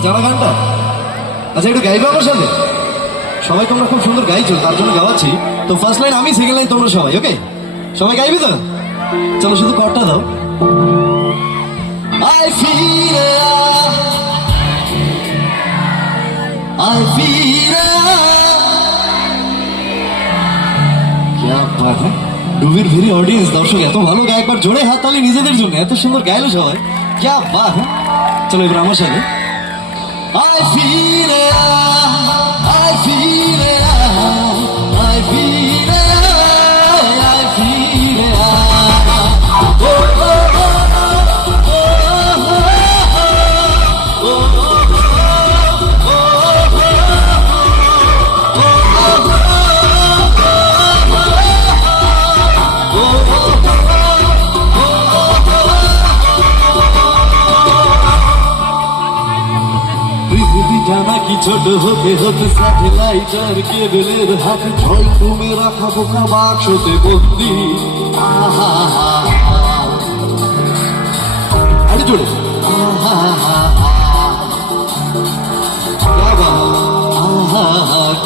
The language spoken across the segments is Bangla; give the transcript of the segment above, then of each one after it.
তোমার জানা গানটা? আচ্ছা একটু গাইবে আমার সাথে? সবাই তোমরা খুব সুন্দর গাইছো, তার জন্য গাওয়াচ্ছি। তো ফার্স্ট লাইন আমি, সেকেন্ড লাইন তোমরা সবাই, ওকে? সবাই গাইবি তো? চলো শুধু কর্ডটা দাও। I feel I feel क्या बात है। ডুবির ভেরি অডিয়েন্স, দর্শক এত ভালো গায়, একবার জোরে হাততালি নিজেদের জন্য, এত সুন্দর গাইলো সবাই, क्या बात है। চলো এবার আমার সাথে I feel I feel I feel I feel জানা কি ছোট হতে হতে স্যাটেলাইট আর কেবলের হাতে ছয় তুমি রাখা বোকা বাক্সতে বন্দি। আরে জোরে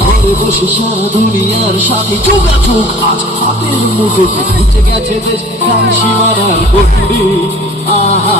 ঘরে বসে সারা দুনিয়ার সাথে যোগাযোগ আজ হাতের মুঠোতে, বুঝে গেছে দেশ সীমানার বন্দি। আহা